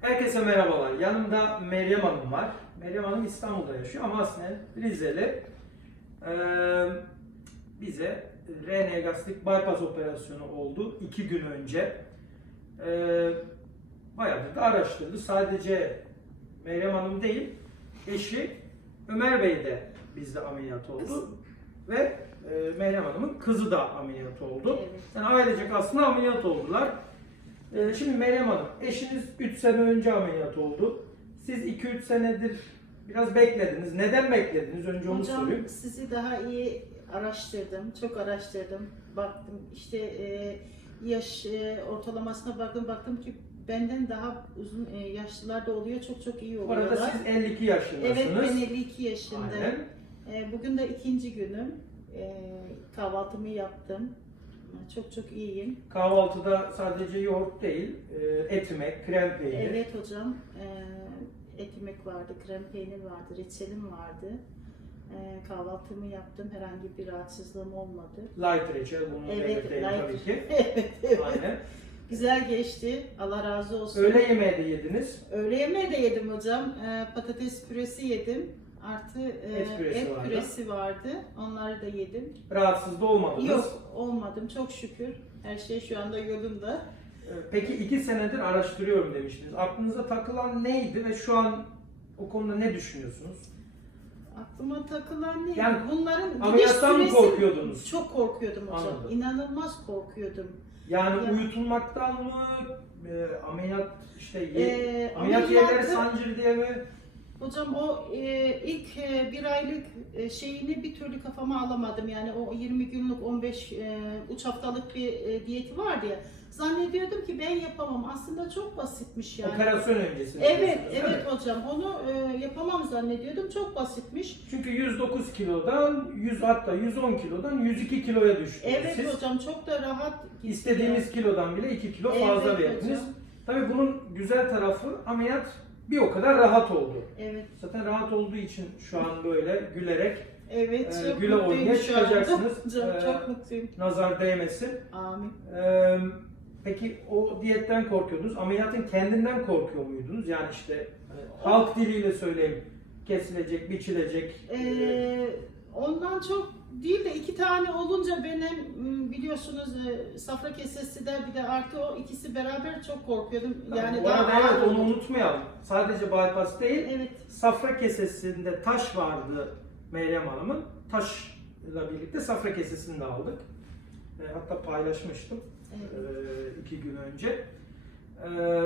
Herkese merhabalar. Yanımda Meryem Hanım var. Meryem Hanım İstanbul'da yaşıyor ama aslen Rizeli. Ee, bize RN gastrik bypass operasyonu oldu iki gün önce. Ee, bayağıdır da araştırdı. Sadece Meryem Hanım değil, eşi Ömer Bey de bizde ameliyat oldu. Ve e, Meryem Hanım'ın kızı da ameliyat oldu. Evet. Yani ailecek aslında ameliyat oldular. Ee, şimdi Meryem Hanım, eşiniz 3 sene önce ameliyat oldu. Siz 2-3 senedir biraz beklediniz. Neden beklediniz? Önce onu Hocam sorayım. sizi daha iyi araştırdım, çok araştırdım. Baktım işte e, yaş e, ortalamasına baktım, baktım ki benden daha uzun e, yaşlılar da oluyor, çok çok iyi Bu oluyorlar. arada siz 52 yaşındasınız. Evet ben 52 yaşındayım. Aynen. E, bugün de ikinci günüm. E, kahvaltımı yaptım. Çok çok iyiyim. Kahvaltıda sadece yoğurt değil, e, etimek, krem peynir. Evet hocam. E, et yemek vardı, krem peynir vardı, reçelim vardı. E, kahvaltımı yaptım. Herhangi bir rahatsızlığım olmadı. Light reçel, bunu Evet, light. tabii ki. evet, evet. Aynen. Güzel geçti. Allah razı olsun. Öğle yemeği de yediniz. Öğle yemeği de yedim hocam. Patates püresi yedim. Artı e, Et püresi et vardı. püresi vardı. Onları da yedim. Rahatsız da olmadınız. Yok olmadım çok şükür. Her şey şu anda yolunda. E, Peki 2 senedir araştırıyorum demiştiniz. Aklınıza takılan neydi ve şu an o konuda ne düşünüyorsunuz? Aklıma takılan ne? Yani Bunların Ameliyattan mı korkuyordunuz? Çok korkuyordum hocam. Anladım. İnanılmaz korkuyordum. Yani Ya. uyutulmaktan mı, e, ameliyat işte Ee, ameliyat yerleri sancır diye mi? Hocam o e, ilk e, bir aylık e, şeyini bir türlü kafama alamadım. Yani o 20 günlük 15 e, uç haftalık bir e, diyeti vardı ya. Zannediyordum ki ben yapamam. Aslında çok basitmiş yani. Operasyon öncesi. Evet, evet hocam. Onu e, yapamam zannediyordum. Çok basitmiş. Çünkü 109 kilodan 100 hatta 110 kilodan 102 kiloya düştünüz Evet siz. hocam çok da rahat gitti. İstediğiniz kilodan bile 2 kilo Evet fazla hocam. verdiniz. Tabii bunun güzel tarafı ameliyat bir o kadar rahat oldu. Evet. Zaten rahat olduğu için şu an böyle gülerek Evet, Ee, çok güle mutluyum oynaya şu anda. çıkacaksınız. Hocam Ee, çok mutluyum. nazar değmesin. Amin. Ee, peki o diyetten korkuyordunuz. Ameliyatın kendinden korkuyor muydunuz? Yani işte hani halk diliyle söyleyeyim. Kesilecek, biçilecek. Ee, ondan çok değil de iki tane olunca benim m, biliyorsunuz e, safra kesesi de bir de artı o ikisi beraber çok korkuyordum. Yani bu daha evet onu unutmayalım. Sadece bypass değil, Evet. safra kesesinde taş vardı Meryem Hanım'ın. Taşla birlikte safra kesesini de aldık. Ee, hatta paylaşmıştım evet. ee, iki gün önce. Ee,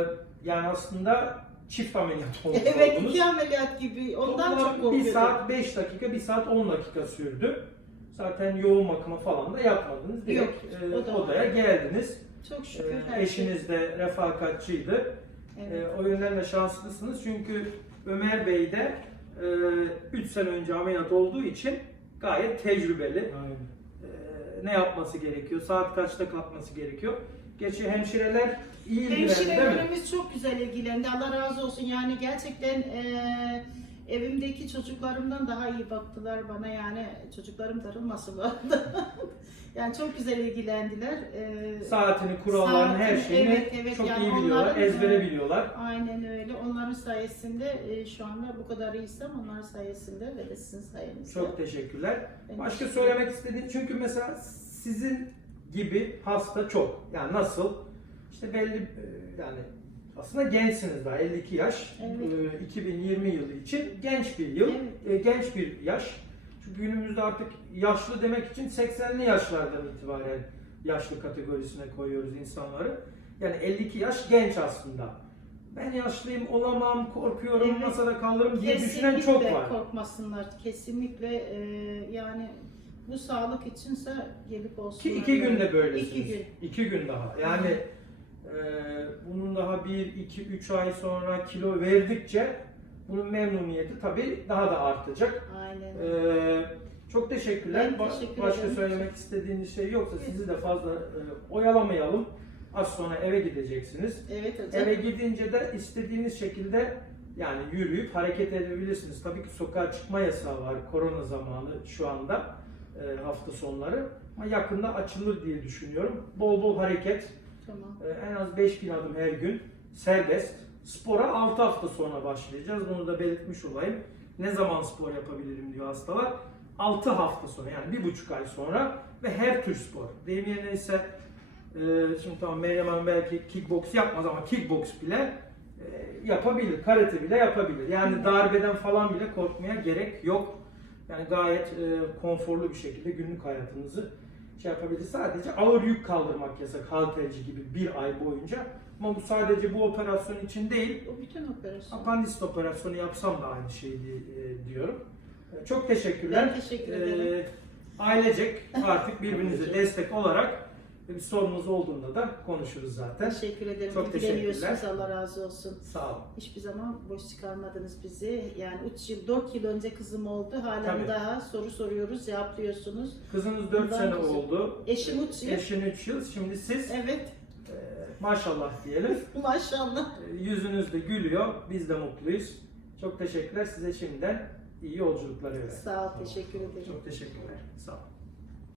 yani aslında çift ameliyat olmuş Evet oldunuz. iki ameliyat gibi. Ondan Toplam çok korkuyordum. Bir saat 5 dakika, bir saat 10 dakika sürdü. Zaten yoğun bakımı falan da yapmadınız. Direkt Yok, e, o da- odaya geldiniz. Çok şükür Ee, her şey. eşiniz de refakatçiydi. Evet. Ee, o yönden de şanslısınız çünkü Ömer Bey de 3 sene önce ameliyat olduğu için gayet tecrübeli. Ee, ne yapması gerekiyor, saat kaçta kalkması gerekiyor. Gerçi hemşireler iyi ilgilendi değil mi? Hemşirelerimiz çok güzel ilgilendi. Allah razı olsun. Yani gerçekten eee, evimdeki çocuklarımdan daha iyi baktılar bana. Yani çocuklarım darılmasın bu arada. yani çok güzel ilgilendiler. Eee, Saatini, kurallarını, her Saatini, şeyini evet, evet. çok Yani iyi biliyorlar, onların, ezbere biliyorlar. Aynen öyle. Onların sayesinde eee, şu anda bu kadar iyiysem onların sayesinde ve de sizin sayenizde. Çok teşekkürler. Ben Başka teşekkür söylemek istediğin çünkü mesela sizin gibi hasta çok. Yani nasıl? İşte belli e, yani aslında gençsiniz daha 52 yaş. Evet. E, 2020 yılı için genç bir yıl. Evet. E, Genç bir yaş. Çünkü günümüzde artık yaşlı demek için 80'li yaşlardan itibaren yaşlı kategorisine koyuyoruz insanları. Yani 52 yaş genç aslında. Ben yaşlıyım, olamam, korkuyorum, Evet. masada kalırım diye düşünen çok Kesinlikle var. korkmasınlar. Kesinlikle eee, yani bu sağlık içinse gelip olsunlar. Ki iki günde böylesiniz. İki gün. İki gün daha. Yani e, bunun daha bir, iki, üç ay sonra kilo verdikçe bunun memnuniyeti tabii daha da artacak. Aynen. E, çok teşekkürler. Ben teşekkür Başka ederim. söylemek istediğiniz şey yoksa sizi de fazla e, oyalamayalım. Az sonra eve gideceksiniz. Evet hocam. Eve gidince de istediğiniz şekilde yani yürüyüp hareket edebilirsiniz. Tabii ki sokağa çıkma yasağı var korona zamanı şu anda e, hafta sonları. Ama yakında açılır diye düşünüyorum. Bol bol hareket, Tamam. e, en az 5000 adım her gün serbest. Spora 6 hafta sonra başlayacağız. Bunu da belirtmiş olayım. Ne zaman spor yapabilirim diyor hastalar. 6 hafta sonra yani bir buçuk ay sonra ve her tür spor. Deyim yerine ise e, şimdi tamam Meryem Hanım belki kickbox yapmaz ama kickbox bile e, yapabilir. Karate bile yapabilir. Yani darbeden falan bile korkmaya gerek yok. Yani gayet e, konforlu bir şekilde günlük hayatınızı şey yapabilir. Sadece ağır yük kaldırmak yasak halterci gibi bir ay boyunca. Ama bu sadece bu operasyon için değil. O bütün operasyon. Apandisit operasyonu yapsam da aynı şeyi e, diyorum. E, Çok teşekkürler. Ben teşekkür ederim. E, ailecek artık birbirinize destek olarak bir sorunuz olduğunda da konuşuruz zaten. Teşekkür ederim. Çok teşekkürler. Allah razı olsun. Sağ olun. Hiçbir zaman boş çıkarmadınız bizi. Yani 3 yıl, 4 yıl önce kızım oldu. Tabii. daha soru soruyoruz, cevaplıyorsunuz. Kızınız 4 Ben sene kızım. oldu. Eşim 3 yıl. Eşin 3 yıl. Şimdi siz Evet, e, maşallah diyelim. maşallah. E, Yüzünüz de gülüyor. Biz de mutluyuz. Çok teşekkürler. Size şimdiden iyi yolculuklar öyle. Sağ ol, teşekkür ederim. Çok teşekkürler. Sağ olun.